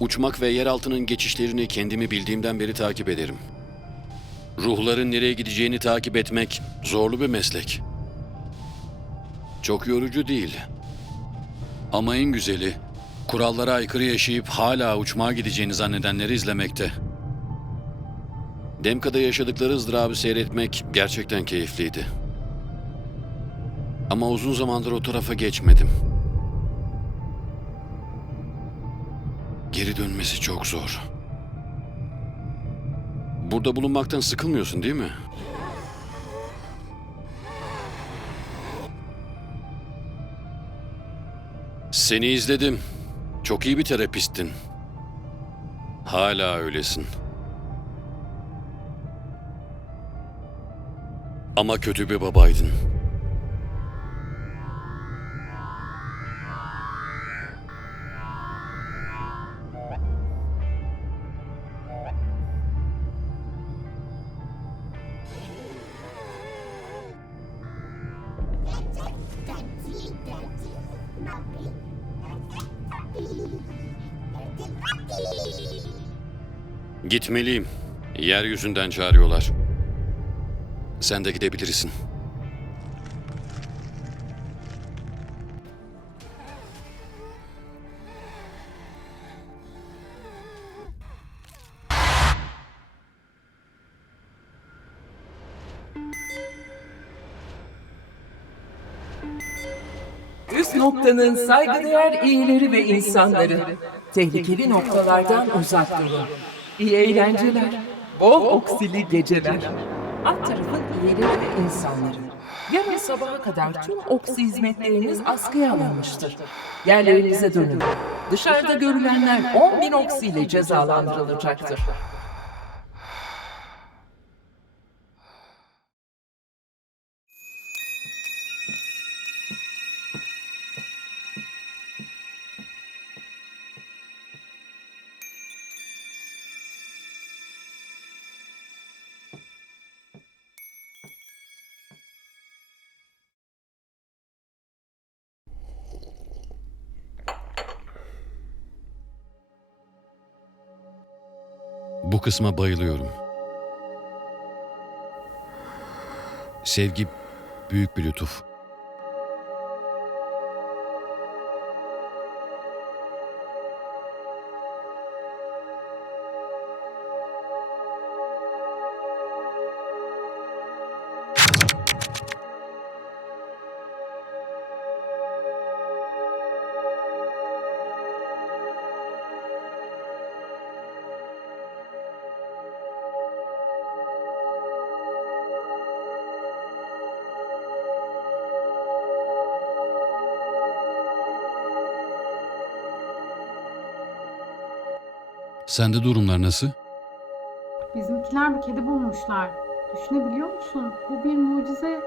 Uçmak ve yeraltının geçişlerini kendimi bildiğimden beri takip ederim. Ruhların nereye gideceğini takip etmek zorlu bir meslek. Çok yorucu değil. Ama en güzeli, kurallara aykırı yaşayıp hala uçmaya gideceğini zannedenleri izlemekte. Demka'da yaşadıkları ızdırabı seyretmek gerçekten keyifliydi. Ama uzun zamandır o tarafa geçmedim. Geri dönmesi çok zor. Burada bulunmaktan sıkılmıyorsun değil mi? Seni izledim. Çok iyi bir terapistin. Hala öylesin. Ama kötü bir babaydın. Gitmeliyim. Yeryüzünden çağırıyorlar. Sen de gidebilirsin. Üst noktanın saygıdeğer iyileri ve insanları. Tehlikeli noktalardan uzak durun. İyi eğlenceler. Bol oksili geceler. Alt tarafın iyileri ve insanları. Yarın sabaha kadar tüm oksi hizmetleriniz askıya alınmıştır. Yerlerinize dönün. Dışarıda görülenler 10 bin oksi ile cezalandırılacaktır. Bu kısma bayılıyorum. Sevgi büyük bir lütuf. Sende durumlar nasıl? Bizimkiler bir kedi bulmuşlar. Düşünebiliyor musun? Bu bir mucize.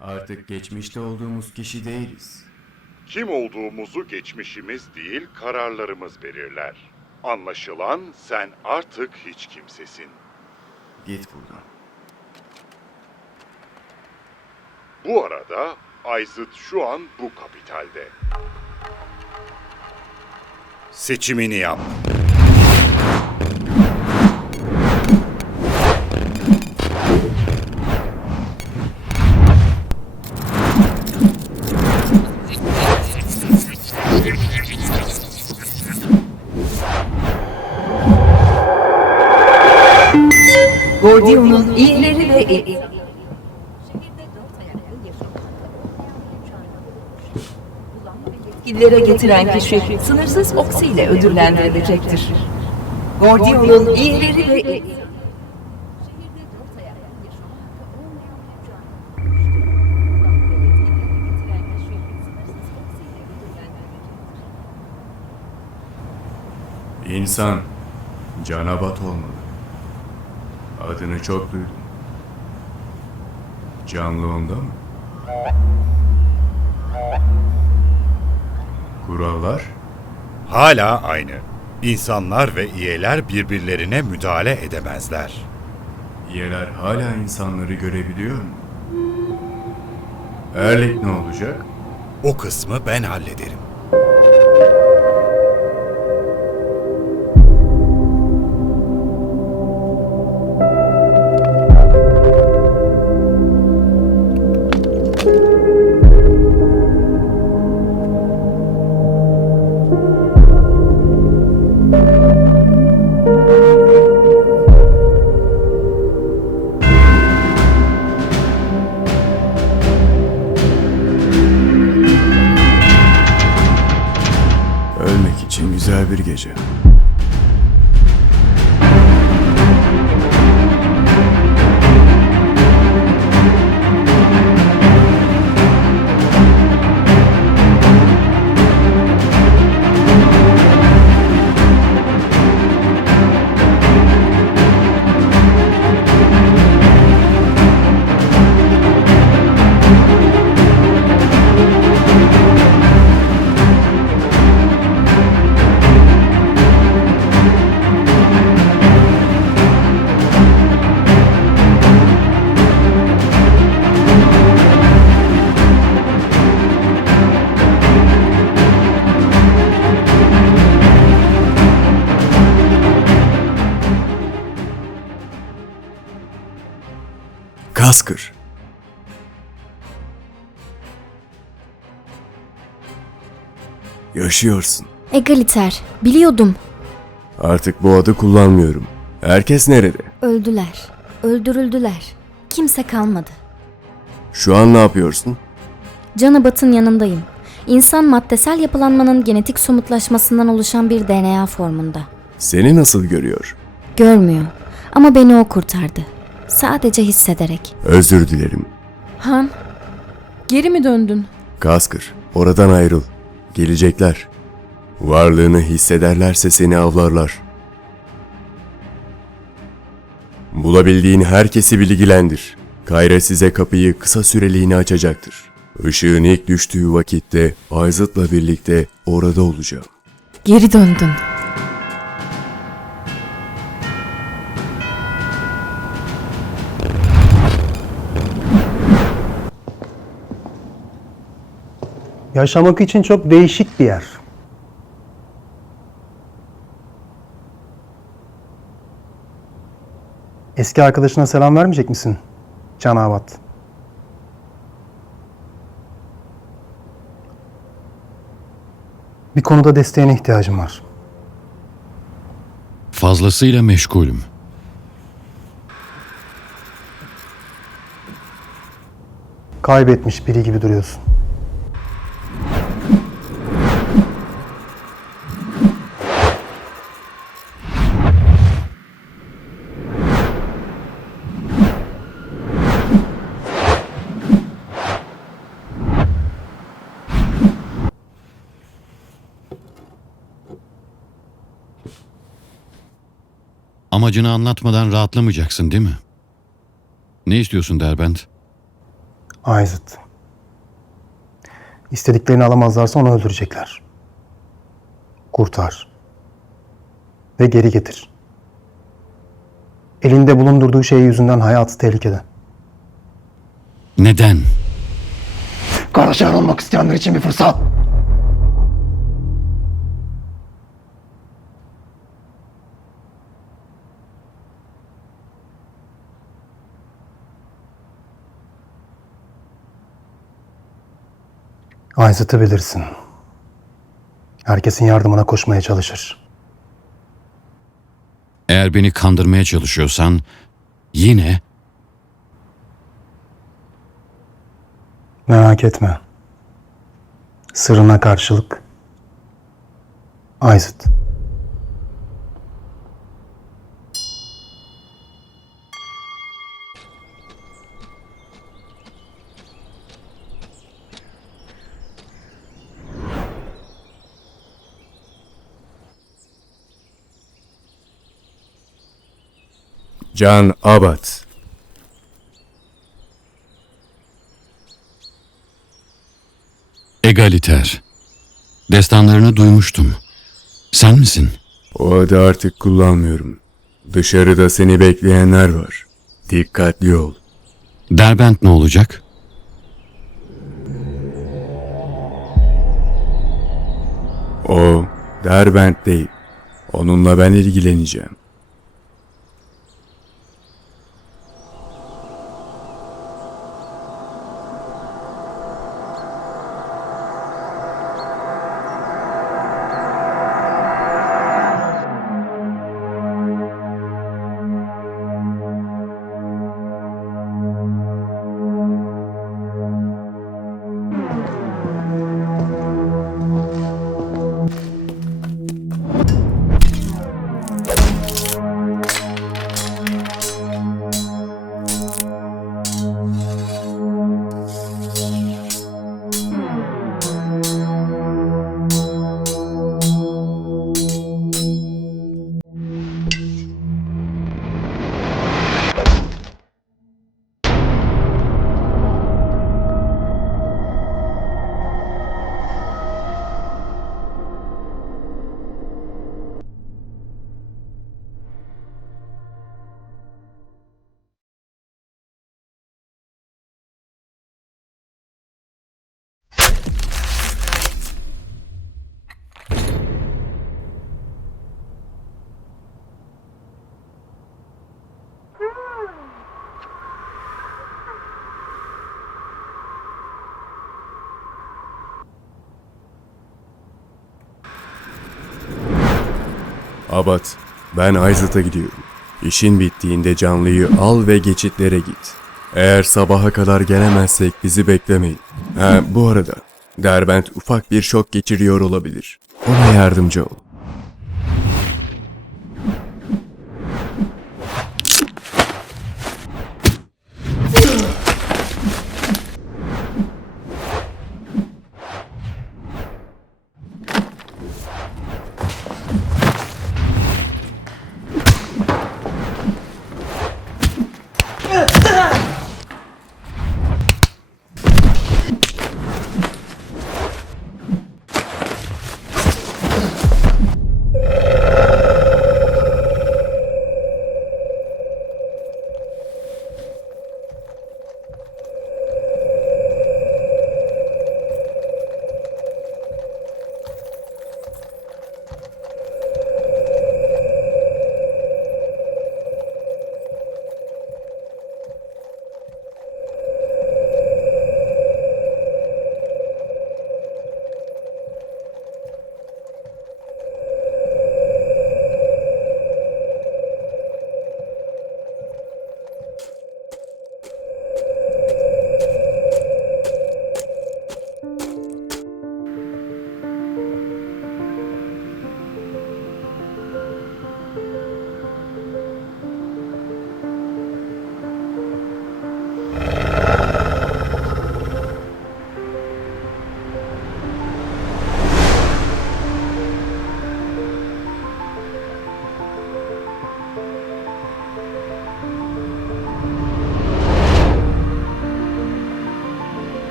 Artık geçmişte olduğumuz kişi değiliz. Kim olduğumuzu geçmişimiz değil, kararlarımız belirler. Anlaşılan sen artık hiç kimsesin. Git buradan. Bu arada Aizıt şu an bu kapitalde. Seçimini yap. Ordion'un iyileri ve iyi. yetkililere getiren kişi sınırsız oksi ile ödüllendirilecektir. Gordion'un iyileri ve iyi. İnsan canavat olmalı. Adını çok duydum. Canlı onda mı? Kurallar? Hala aynı. İnsanlar ve üyeler birbirlerine müdahale edemezler. Üyeler hala insanları görebiliyor mu? Erlik ne olacak? O kısmı ben hallederim. Ölmek için güzel bir gece. Kaskır. Yaşıyorsun. Egaliter. Biliyordum. Artık bu adı kullanmıyorum. Herkes nerede? Öldüler. Öldürüldüler. Kimse kalmadı. Şu an ne yapıyorsun? Canabat'ın yanındayım. İnsan maddesel yapılanmanın genetik somutlaşmasından oluşan bir DNA formunda. Seni nasıl görüyor? Görmüyor. Ama beni o kurtardı. Sadece hissederek. Özür dilerim. Han, geri mi döndün? Kaskır, oradan ayrıl. Gelecekler. Varlığını hissederlerse seni avlarlar. Bulabildiğin herkesi bilgilendir. Kayra size kapıyı kısa süreliğine açacaktır. Işığın ilk düştüğü vakitte Ayzıt'la birlikte orada olacağım. Geri döndün. Yaşamak için çok değişik bir yer. Eski arkadaşına selam vermeyecek misin? Canavat. Bir konuda desteğine ihtiyacım var. Fazlasıyla meşgulüm. Kaybetmiş biri gibi duruyorsun. Amacını anlatmadan rahatlamayacaksın değil mi? Ne istiyorsun Derbent? Ayzıt. İstediklerini alamazlarsa onu öldürecekler. Kurtar. Ve geri getir. Elinde bulundurduğu şey yüzünden hayatı tehlikede. Neden? Karaşehir olmak isteyenler için bir fırsat. Ayzıt'ı bilirsin. Herkesin yardımına koşmaya çalışır. Eğer beni kandırmaya çalışıyorsan yine Merak etme. Sırrına karşılık Ayzıt. Can Abat. Egaliter. Destanlarını duymuştum. Sen misin? O adı artık kullanmıyorum. Dışarıda seni bekleyenler var. Dikkatli ol. Derbent ne olacak? O Derbent değil. Onunla ben ilgileneceğim. Abat, ben Ayzat'a gidiyorum. İşin bittiğinde canlıyı al ve geçitlere git. Eğer sabaha kadar gelemezsek bizi beklemeyin. Ha bu arada, Derbent ufak bir şok geçiriyor olabilir. Ona yardımcı ol.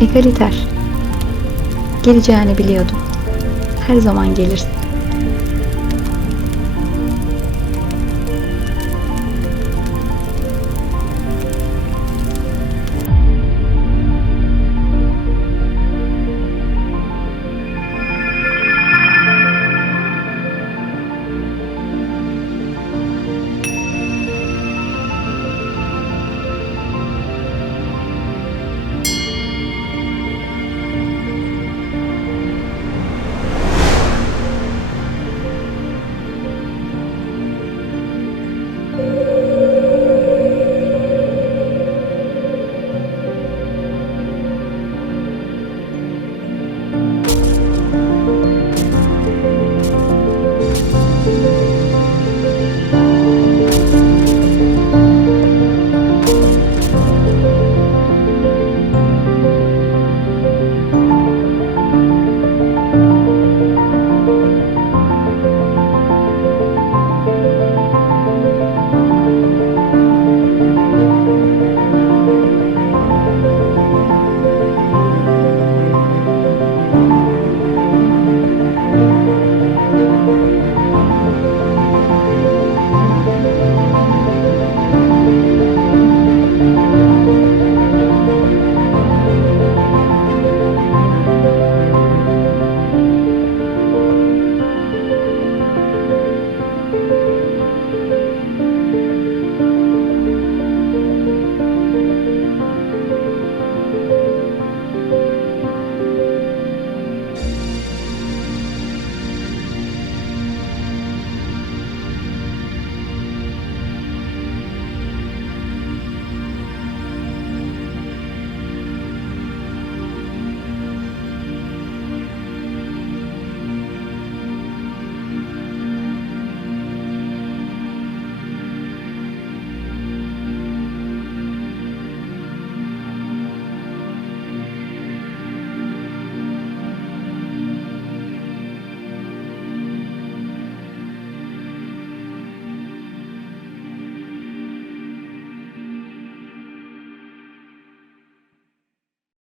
Egaliter. Geleceğini biliyordum. Her zaman gelirsin.